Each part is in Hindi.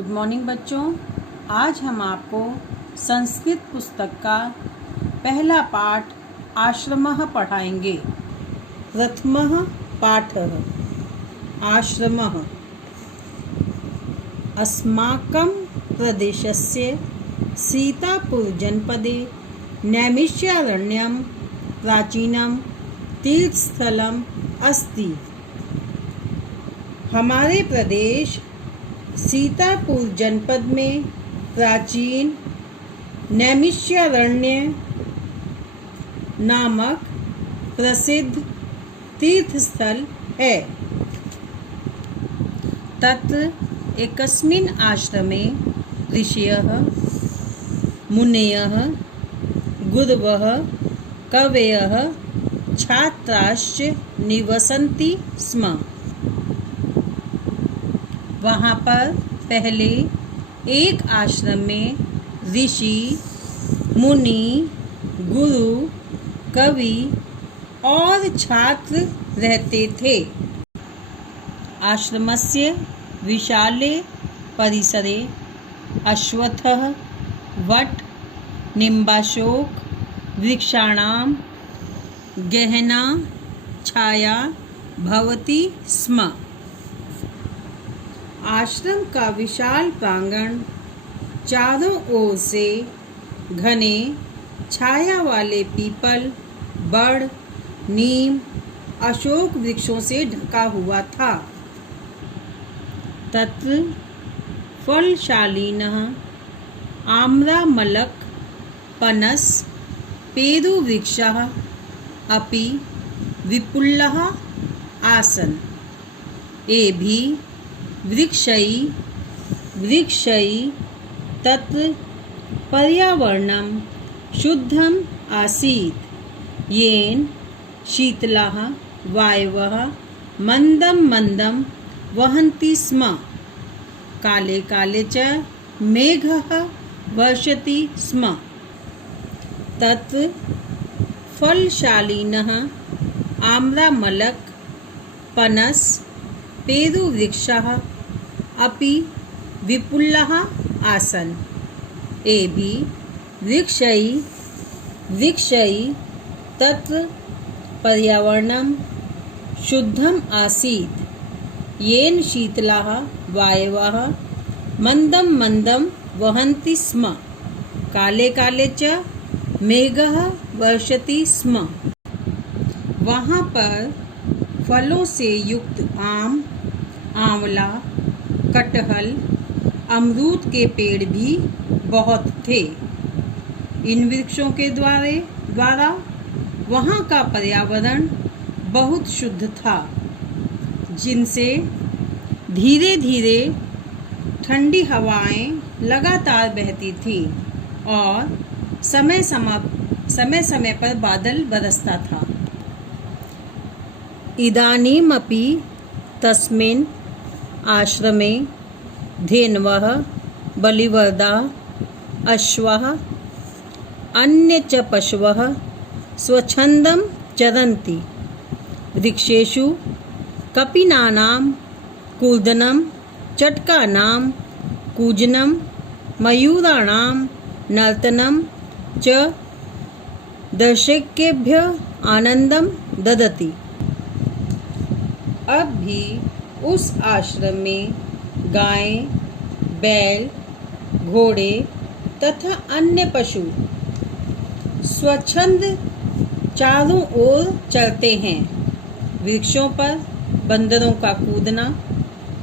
गुड मॉर्निंग बच्चों। आज हम आपको संस्कृत पुस्तक का पहला पाठ आश्रमः पढ़ाएंगे। प्रथमः पाठः आश्रमः। अस्माकं प्रदेशस्य सीतापुरजनपदे नैमिषारण्यं प्राचीनं तीर्थस्थलम् अस्ति। हमारे प्रदेश सीतापुर जनपद में प्राचीन नैमिषारण्य नामक प्रसिद्ध तीर्थस्थल है। तत्र एकस्मिन् आश्रमे ऋषयः मुनयः गुरवः कवयः छात्राश्च निवसन्ति स्म। वहाँ पर पहले एक आश्रम में ऋषि मुनि गुरु कवि और छात्र रहते थे। आश्रमस्य विशाले परिसरे अश्वत्थः वट निम्बाशोक वृक्षाणां गहना छाया भवति स्म। आश्रम का विशाल प्रांगण चारों ओर से घने छाया वाले पीपल बड़ नीम अशोक वृक्षों से ढका हुआ था। तत्र फलशालिनः आम्रमलक पनस पेरुवृक्षाः अपि विपुलाः आसन्। एभि वृक्षैः तत्र पर्यावरणं शुद्धम् आसीत्। येन शीतलाः वायवः मन्दं मन्दं वहन्ति स्म। काले काले च मेघः वर्षति स्म। तत्र फलशालिनः आम्रमलक पनस पेरुवृक्षाः अपि विपुलाः आसन्। एभि वृक्षैः तत्र पर्यावरणं शुद्धम् आसीत्। येन शीतलाः वायवः मन्दं मन्दं वहन्ति स्म। काले काले च मेघः वर्षति स्म। वहाँ पर फलों से युक्त आम आंवला कटहल अमरूद के पेड़ भी बहुत थे। इन वृक्षों के द्वारा वहाँ का पर्यावरण बहुत शुद्ध था, जिनसे धीरे धीरे ठंडी हवाएं लगातार बहती थी और समय समय पर बादल बरसता था। इदानीमपि तस्मिन् आश्रमे धेनवः बलिवर्दाः अश्वाः अन्ये च पशवः स्वच्छन्दं चरन्ति। वृक्षेषु कपिनानां कूर्दनं चटकानां कूजनं मयूराणां नर्तनं च दर्शकेभ्यः आनन्दं ददति। अब भी उस आश्रम में गायें बैल घोड़े तथा अन्य पशु स्वच्छंद चारों ओर चलते हैं। वृक्षों पर बंदरों का कूदना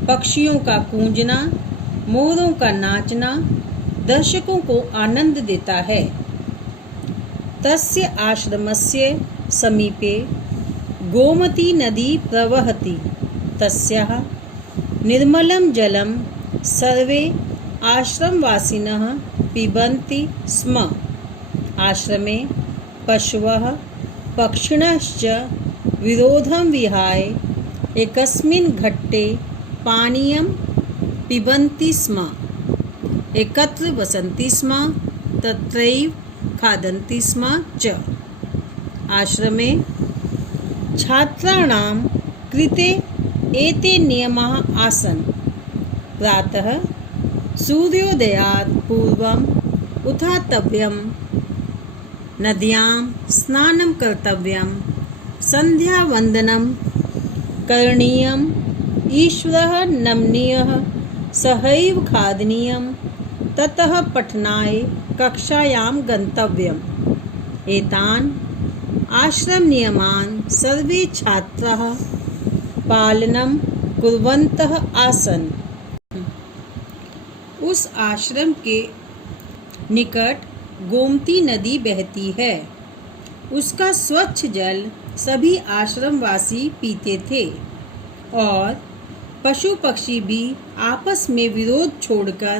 पक्षियों का कूंजना मोरों का नाचना दर्शकों को आनंद देता है। तस्य आश्रमस्य समीपे गोमती नदी प्रवहति। तस्याः निर्मलं जलं सर्वे आश्रमवासिनः पिबन्ति स्म। आश्रमे पशवः पक्षिणश्च विरोधं विहाय एकस्मिन् घट्टे पानीयं पिबन्ति स्म। एकत्र वसन्ति स्म तत्रैव खादन्ति स्म च। आश्रमे छात्राणां कृते एते नियमाः आसन्। प्रातः सूर्योदयात् पूर्वम् उत्थातव्यम्, नद्यां स्नानं कर्तव्यं, संध्यावन्दनं करणीयम्, ईश्वरः नमनीयः, सहैव खादनीयं, ततः पठनाय कक्षायां गन्तव्यम्। एतान् आश्रमनियमान् सर्वे छात्राः पालनं कुर्वन्तः आसन्। उस आश्रम के निकट गोमती नदी बहती है। उसका स्वच्छ जल सभी आश्रमवासी पीते थे और पशु पक्षी भी आपस में विरोध छोड़कर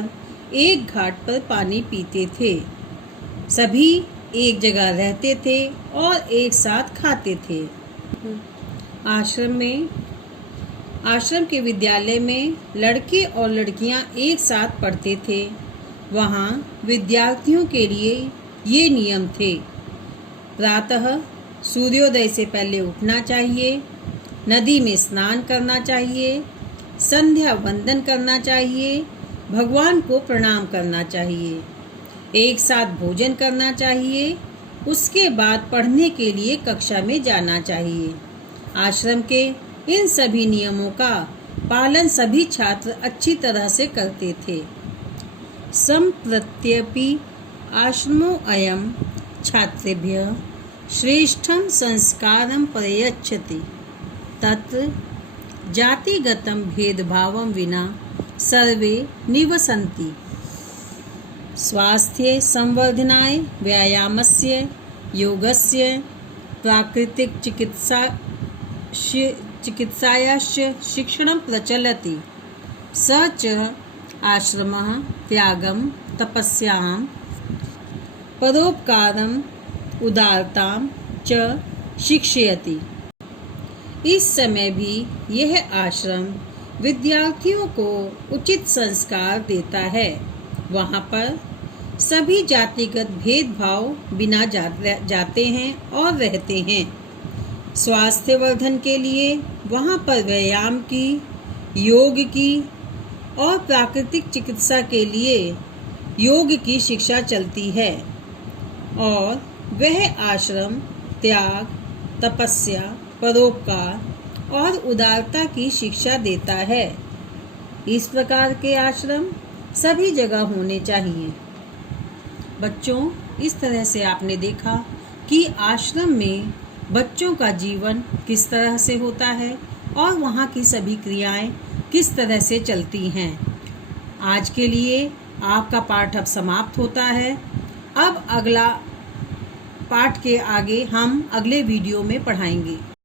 एक घाट पर पानी पीते थे। सभी एक जगह रहते थे और एक साथ खाते थे। आश्रम के विद्यालय में लड़के और लड़कियां एक साथ पढ़ते थे। वहाँ विद्यार्थियों के लिए ये नियम थे: प्रातः सूर्योदय से पहले उठना चाहिए, नदी में स्नान करना चाहिए, संध्या वंदन करना चाहिए, भगवान को प्रणाम करना चाहिए, एक साथ भोजन करना चाहिए, उसके बाद पढ़ने के लिए कक्षा में जाना चाहिए। आश्रम के इन सभी नियमों का पालन सभी छात्र अच्छी तरह से करते थे। सम्प्रत्यपि आश्रमो अयं छात्रेभ्यः श्रेष्ठं संस्कारं प्रयच्छति। तत्र जातिगतं भेदभावं विना सर्वे निवसन्ति। स्वास्थ्य संवर्धनाय व्यायामस्य, योगस्य, प्राकृतिक चिकित्सायाश्च शिक्षणं प्रचलति। स च आश्रमः त्यागं, तपस्यां, परोपकारं, उदारतां च शिक्षयति। इस समय भी यह आश्रम विद्यार्थियों को उचित संस्कार देता है। वहाँ पर सभी जातिगत भेदभाव बिना जाते हैं और रहते हैं। स्वास्थ्य वर्धन के लिए वहाँ पर व्यायाम की, योग की और प्राकृतिक चिकित्सा के लिए योग की शिक्षा चलती है और वह आश्रम त्याग, तपस्या, परोपकार और उदारता की शिक्षा देता है। इस प्रकार के आश्रम सभी जगह होने चाहिए। बच्चों, इस तरह से आपने देखा कि आश्रम में बच्चों का जीवन किस तरह से होता है और वहाँ की सभी क्रियाएं किस तरह से चलती हैं। आज के लिए आपका पाठ अब समाप्त होता है। अब अगला पाठ के आगे हम अगले वीडियो में पढ़ाएंगे।